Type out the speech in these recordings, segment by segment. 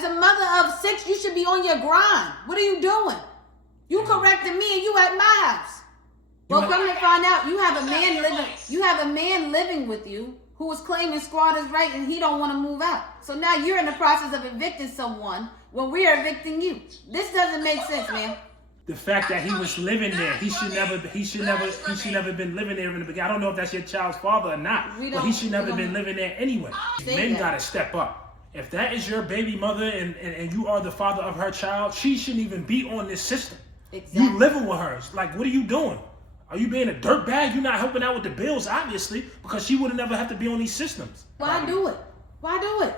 As a mother of 6, you should be on your grind. What are you doing? You corrected me and you at my house. Well, come to find out, you have a man living with you who is claiming squatters' right and he don't want to move out. So now you're in the process of evicting someone when we are evicting you. This doesn't make sense, man. The fact that he was living there, he should never been living there in the beginning. I don't know if that's your child's father or not, but he should never been living there anyway. Men gotta step up. If that is your baby mother and you are the father of her child, she shouldn't even be on this system. Exactly. You living with her. Like, what are you doing? Are you being a dirtbag? You're not helping out with the bills, obviously, because she would have never have to be on these systems. Why do it? Why do it?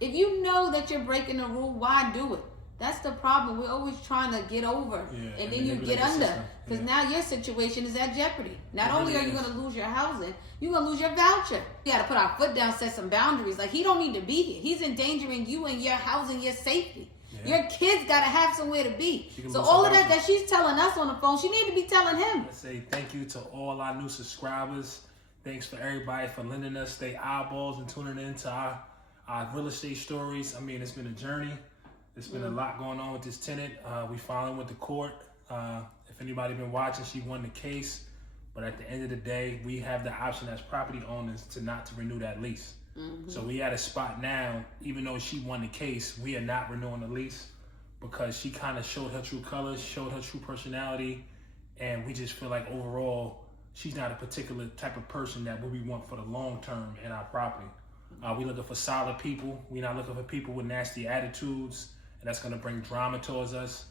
If you know that you're breaking the rule, why do it? That's the problem. We're always trying to get over, and then you get under. Because now your situation is at jeopardy. Not only are you going to lose your housing, you're going to lose your voucher. We got to put our foot down, set some boundaries. Like, he don't need to be here. He's endangering you and your housing, your safety. Your kids got to have somewhere to be. So all of that she's telling us on the phone, she need to be telling him. I say thank you to all our new subscribers. Thanks for everybody for lending us their eyeballs and tuning in to our real estate stories. I mean, it's been a journey. There's been a lot going on with this tenant. We finally went to court. If anybody been watching, she won the case. But at the end of the day, we have the option as property owners to renew that lease. So we at a spot now, even though she won the case, we are not renewing the lease because she kind of showed her true colors, showed her true personality. And we just feel like overall, she's not a particular type of person that we want for the long term in our property. We looking for solid people. We're not looking for people with nasty attitudes. And that's going to bring drama towards us.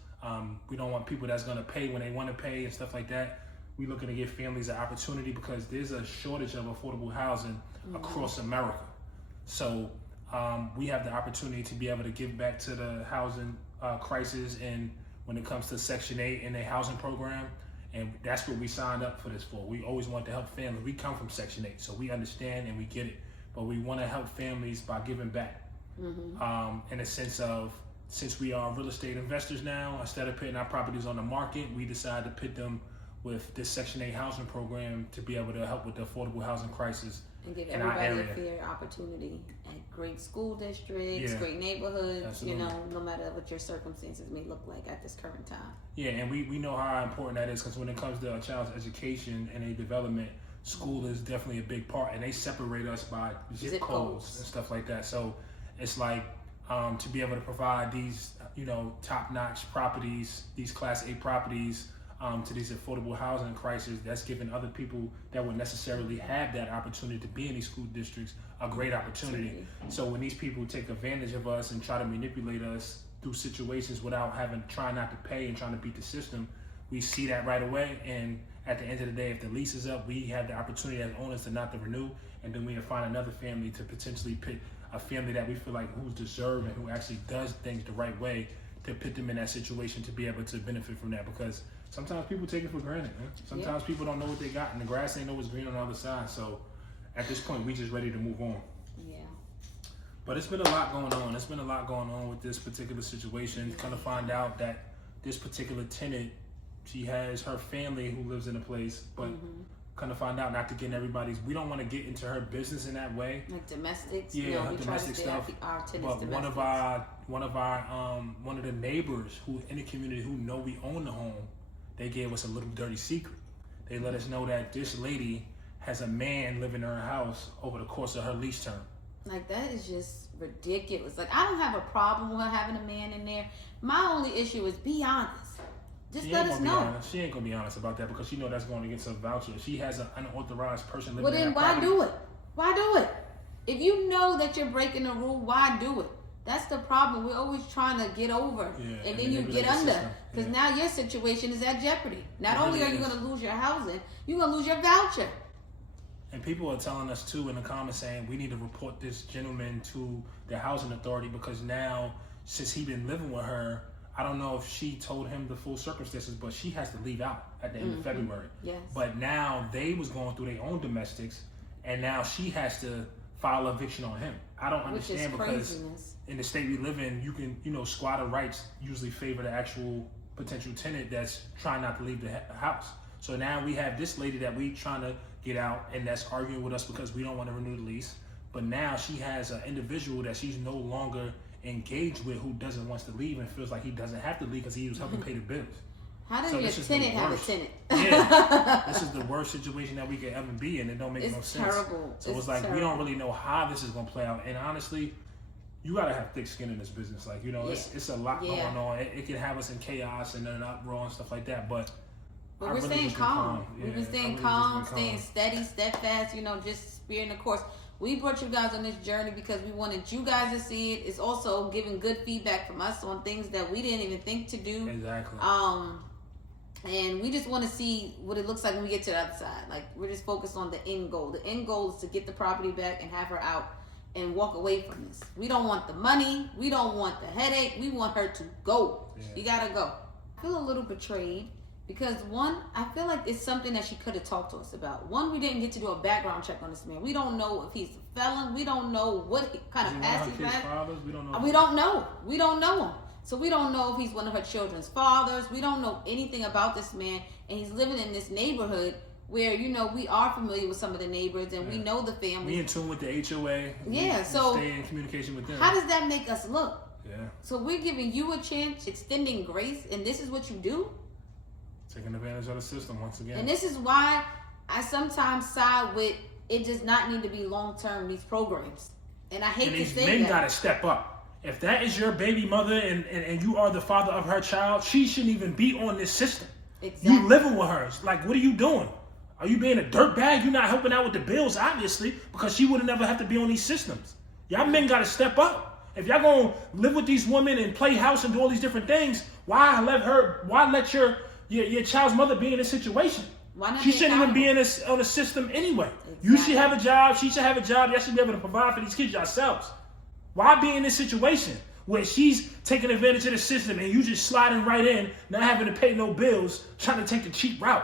We don't want people that's going to pay when they want to pay and stuff like that. We're looking to give families an opportunity because there's a shortage of affordable housing across America. So we have the opportunity to be able to give back to the housing crisis and when it comes to Section 8 and their housing program. And that's what we signed up for this for. We always want to help families. We come from Section 8, so we understand and we get it. But we want to help families by giving back in a sense of, since we are real estate investors now, instead of putting our properties on the market, we decided to put them with this Section 8 housing program to be able to help with the affordable housing crisis and give everybody a fair opportunity at great school districts, great neighborhoods, absolutely. No matter what your circumstances may look like at this current time. Yeah, and we know how important that is because when it comes to a child's education and a development, school is definitely a big part, and they separate us by zip codes and stuff like that. So it's like, to be able to provide these, top-notch properties, these Class A properties, to these affordable housing crises, that's giving other people that would necessarily have that opportunity to be in these school districts a great opportunity. So when these people take advantage of us and try to manipulate us through situations without trying not to pay and trying to beat the system, we see that right away. And at the end of the day, if the lease is up, we have the opportunity as owners to not to renew, and then we can find another family to potentially pick a family that we feel like who's deserving, who actually does things the right way, to put them in that situation to be able to benefit from that. Because sometimes people take it for granted, man. Sometimes people don't know what they got, and the grass ain't always green on the other side. So at this point, we just ready to move on. Yeah. But it's been a lot going on. It's been a lot going on with this particular situation. Kind of find out that this particular tenant, she has her family who lives in the place, but kind of find out not to get in everybody's. We don't want to get into her business in that way. Like domestics. Yeah, her domestic stuff. But one of the neighbors who in the community who know we own the home, they gave us a little dirty secret. They let us know that this lady has a man living in her house over the course of her lease term. Like, that is just ridiculous. Like, I don't have a problem with her having a man in there. My only issue is be honest. Just let us know. She ain't gonna be honest about that because she know that's going against her voucher. She has an unauthorized person living in her property. Well, then why do it? Why do it? If you know that you're breaking the rule, why do it? That's the problem. We're always trying to get over, and then you get under. Because now your situation is at jeopardy. Not only are you going to lose your housing, you're going to lose your voucher. And people are telling us too in the comments saying we need to report this gentleman to the housing authority because now, since he been living with her, I don't know if she told him the full circumstances, but she has to leave out at the end of February. Yes. But now they was going through their own domestics, and now she has to file eviction on him. I don't understand because in the state we live in, you can, squatter rights usually favor the actual potential tenant that's trying not to leave the house. So now we have this lady that we trying to get out, and that's arguing with us because we don't want to renew the lease. But now she has an individual that she's no longer engage with who doesn't want to leave and feels like he doesn't have to leave because he was helping pay the bills. How does your tenant have a tenant? Yeah, this is the worst situation that we could ever be in. It don't make no sense. Terrible. So it's like we don't really know how this is gonna play out. And honestly, you gotta have thick skin in this business. Like it's a lot going on. It can have us in chaos and an uproar and stuff like that. But we're really staying calm. We've been staying calm, staying steady, steadfast. Just spearing the course. We brought you guys on this journey because we wanted you guys to see it. It's also giving good feedback from us on things that we didn't even think to do. Exactly. And we just want to see what it looks like when we get to the other side. Like, we're just focused on the end goal. The end goal is to get the property back and have her out and walk away from this. We don't want the money. We don't want the headache. We want her to go. Yeah. She got to go. I feel a little betrayed because, one, I feel like it's something that she could have talked to us about. One, we didn't get to do a background check on this man. We don't know if he's a felon. We don't know what kind of past he's had. We don't know. We don't know him. So we don't know if he's one of her children's fathers. We don't know anything about this man. And he's living in this neighborhood where, we are familiar with some of the neighbors and we know the family. We in tune with the HOA. Yeah, so stay in communication with them. How does that make us look? Yeah. So we're giving you a chance, extending grace, and this is what you do? Taking advantage of the system once again. And this is why I sometimes side with it does not need to be long-term, these programs. And I hate to say that. These men got to step up. If that is your baby mother and you are the father of her child, she shouldn't even be on this system. Exactly. You living with her. It's like, what are you doing? Are you being a dirtbag? You're not helping out with the bills, obviously, because she would never have to be on these systems. Y'all men got to step up. If y'all going to live with these women and play house and do all these different things, why let your child's mother be in this situation? She shouldn't even be on the system anyway. Exactly. You should have a job. She should have a job. Y'all should be able to provide for these kids yourselves. Why be in this situation where she's taking advantage of the system and you just sliding right in, not having to pay no bills, trying to take the cheap route?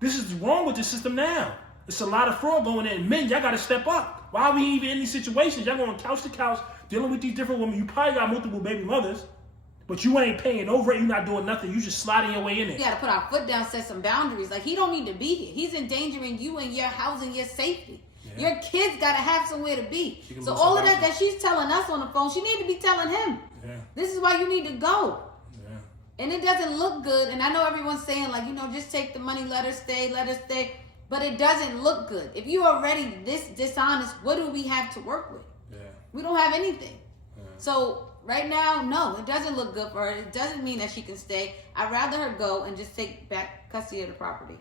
This is wrong with the system now. It's a lot of fraud going in. Men, y'all got to step up. Why are we even in these situations? Y'all going couch to couch, dealing with these different women. You probably got multiple baby mothers, but you ain't paying no rent. You're not doing nothing. You just sliding your way in it. We got to put our foot down, set some boundaries. Like, he don't need to be here. He's endangering you and your house and your safety. Yeah. Your kids got to have somewhere to be. So all of that she's telling us on the phone, she need to be telling him. Yeah. This is why you need to go. Yeah. And it doesn't look good. And I know everyone's saying, like, just take the money, let her stay. But it doesn't look good. If you're already this dishonest, what do we have to work with? Yeah. We don't have anything. Yeah. So right now, no, it doesn't look good for her. It doesn't mean that she can stay. I'd rather her go and just take back custody of the property.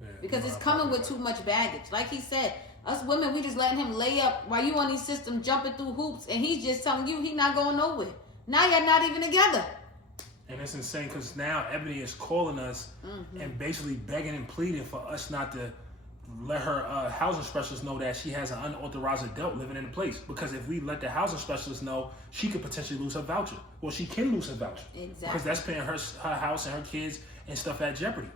Yeah, because it's coming with too much baggage. Like he said, us women, we just letting him lay up while you on these systems jumping through hoops, and he's just telling you he's not going nowhere. Now you're not even together. And it's insane because now Ebony is calling us and basically begging and pleading for us not to let her housing specialist know that she has an unauthorized adult living in the place. Because if we let the housing specialist know, she could potentially lose her voucher. Well, she can lose her voucher. Exactly. Because that's putting her house and her kids and stuff at jeopardy.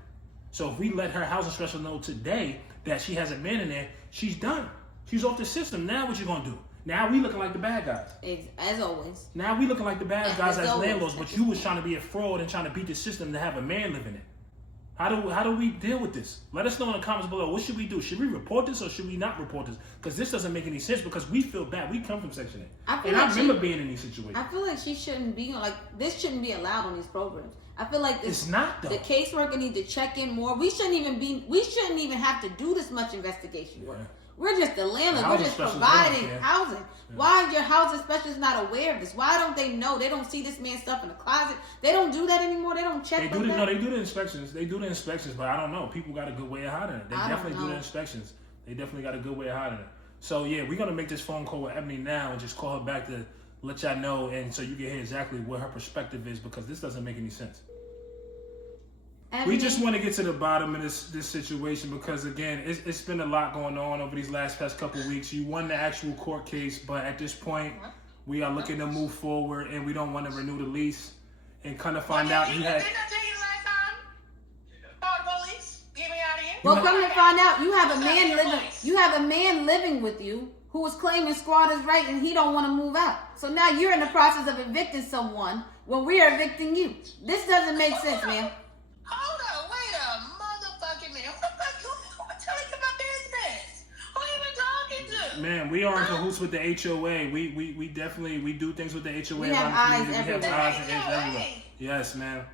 So if we let her housing specialist know today that she has a man in there, she's done. She's off the system. Now what you gonna do? Now we looking like the bad guys. As always. Now we looking like the bad guys as landlords, but you was trying to be a fraud and trying to beat the system to have a man living in. How do we deal with this? Let us know in the comments below. What should we do? Should we report this or should we not report this? Because this doesn't make any sense because we feel bad. We come from Section 8. I remember being in these situations. I feel like she shouldn't be this shouldn't be allowed on these programs. I feel like it's not though. The caseworker need to check in more. We shouldn't even have to do this much investigation work. We're just the landlord. We're just providing housing. Yeah. Why is your housing specialist not aware of this? Why don't they know? They don't see this man's stuff in the closet. They don't do that anymore. They don't check. They do the inspections. They do the inspections, but I don't know. People got a good way of hiding it. They definitely do the inspections. They definitely got a good way of hiding it. So yeah, we're gonna make this phone call with Ebony now and just call her back to let y'all know, and so you can hear exactly what her perspective is because this doesn't make any sense. We just want to get to the bottom of this situation because, again, it's been a lot going on over these past couple of weeks. You won the actual court case, but at this point, we are looking to move forward, and we don't want to renew the lease. And kind of find out you had... Didn't I tell you last time? Call the police. Get me out of here. Well, come to find out, you have a man living with you who is claiming squatter's right, and he don't want to move out. So now you're in the process of evicting someone when we are evicting you. This doesn't make sense, man. Hold on, wait a motherfucking minute. Who the fuck you telling you my business? Who you been talking to? Man, we are in cahoots with the HOA. We definitely do things with the HOA. We have eyes everywhere. We have eyes and ears everywhere. Yes, man.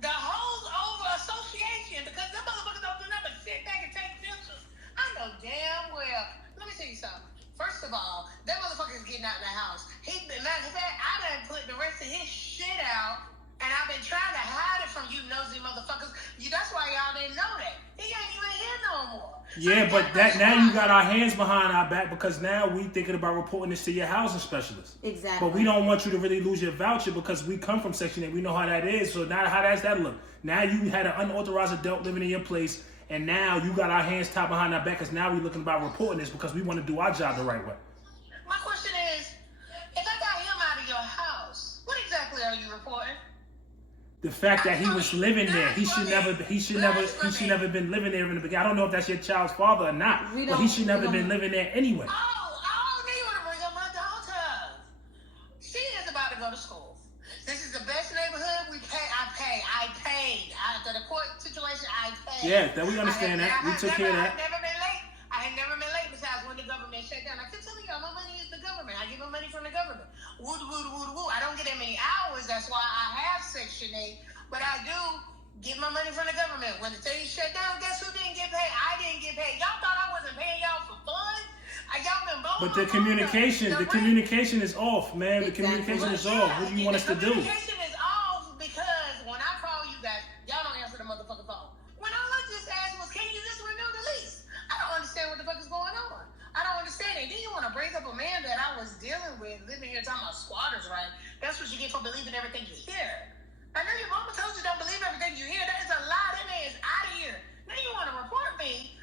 The Hoes Over Association, because them motherfuckers don't do nothing but sit back and take pictures. I know damn well. Let me tell you something. First of all, that motherfucker's getting out of the house. Matter of fact, I done put the rest of his shit out, and I've been trying to hide it from you nosy motherfuckers. That's why y'all didn't know that. He ain't even here no more. Yeah, but that now you got our hands behind our back because now we thinking about reporting this to your housing specialist. Exactly. But we don't want you to really lose your voucher because we come from Section 8. We know how that is. So now how does that look? Now you had an unauthorized adult living in your place, and now you got our hands tied behind our back because now we're looking about reporting this because we want to do our job the right way. My question is, if I got him out of your house, what exactly are you reporting? The fact that he was living there, he should never been living there in the beginning. I don't know if that's your child's father or not, but he should never been living there anyway. Oh, now you want to bring up my daughter. She is about to go to school. This is the best neighborhood. I paid. After the court situation, I paid. Yeah, that we understand that. We took care of that. I had never been late besides when the government shut down. I keep telling y'all, my money is the government. I give them money from the government. Woo. I don't get that many hours. That's why I have Section 8. But I do get my money from the government. When the city shut down, guess who didn't get paid? I didn't get paid. Y'all thought I wasn't paying y'all for fun? Y'all been blowing But the communication is off, man. The communication is off. What do you want us to do? The communication is off because when I call you guys, y'all don't answer the motherfucking phone. When all I just asked was, can you just renew the lease? I don't understand what the fuck is going on. I don't understand it. Then you want to bring up a man that I was dealing with, living here talking about squatters, right? That's what you get for believing everything you hear. I know your mama told you don't believe everything you hear. That is a lie. That man is out of here. Now you want to report me?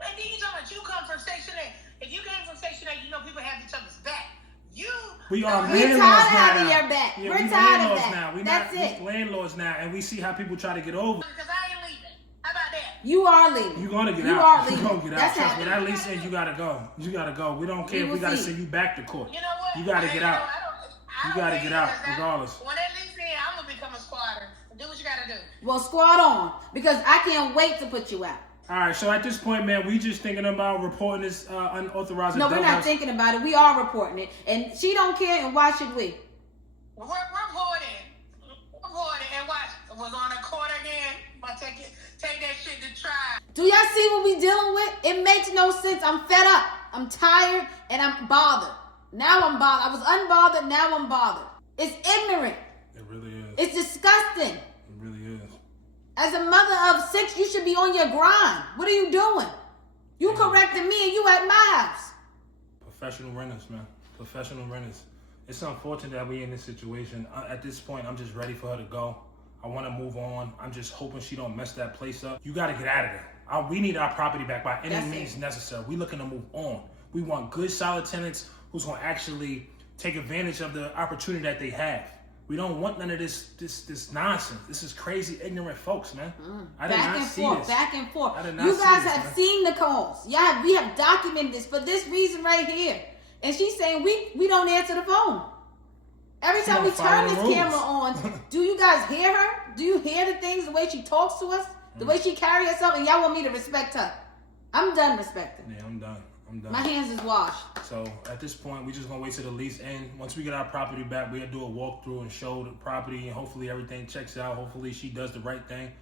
And then you talking about you come from Section 8. If you came from Section 8, you know people have each other's back. We are We're landlords tired of now. having your back. Yeah, We're tired of that. now. That's it. We're landlords now, and we see how people try to get over. Because I ain't leaving. How about that? You are leaving. You're gonna get You out. are leaving. You're gonna get out. That's Trust me. happening. That lease in, you gotta go. You gotta go. We don't care if we gotta send you back to court. You know what? You gotta get out. You gotta get out, because regardless. When that lease in, I'm gonna become a squatter. Do what you gotta do. Well, squad on, because I can't wait to put you out. All right, so at this point, man, we just thinking about reporting this unauthorized. No, we're not thinking about it. We are reporting it, and she don't care. And why should we? We're reporting, and watch. We're gonna court again. But take that shit to trial. Do y'all see what we dealing with? It makes no sense. I'm fed up. I'm tired, and I'm bothered. Now I'm bothered. I was unbothered. Now I'm bothered. It's ignorant. It really is. It's disgusting. It really is. As a mother of 6, you should be on your grind. What are you doing? You corrected me and you at my house. Professional renters, man. Professional renters. It's unfortunate that we in this situation. At this point, I'm just ready for her to go. I want to move on. I'm just hoping she don't mess that place up. You got to get out of there. We need our property back by any means necessary. We looking to move on. We want good, solid tenants who's going to actually take advantage of the opportunity that they have. We don't want none of this nonsense. This is crazy, ignorant folks, man. I did not see this. Back and forth. I did not You see guys this, have man. seen the calls. Yeah, we have documented this for this reason right here. And she's saying we don't answer the phone. Every time we turn this camera on, do you guys hear her? Do you hear the things, the way she talks to us? The way she carries herself? And y'all want me to respect her. I'm done respecting. Yeah, I'm done. My hands is washed. So at this point, we're just gonna wait till the lease ends. Once we get our property back, we'll do a walkthrough and show the property, and hopefully everything checks out. Hopefully she does the right thing.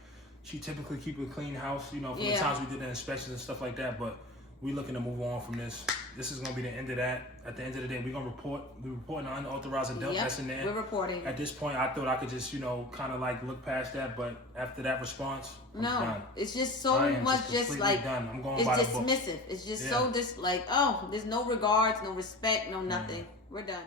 She typically keep a clean house, for the times we did the inspections and stuff like that. But we looking to move on from this. This is gonna be the end of that. At the end of the day, we're reporting an unauthorized adult that's in there. We're reporting. At this point, I thought I could just, kind of like look past that, but after that response, I'm done. It's just so much just like done. I'm going it's by the book. dismissive. It's just so there's no regards, no respect, no nothing. We're done.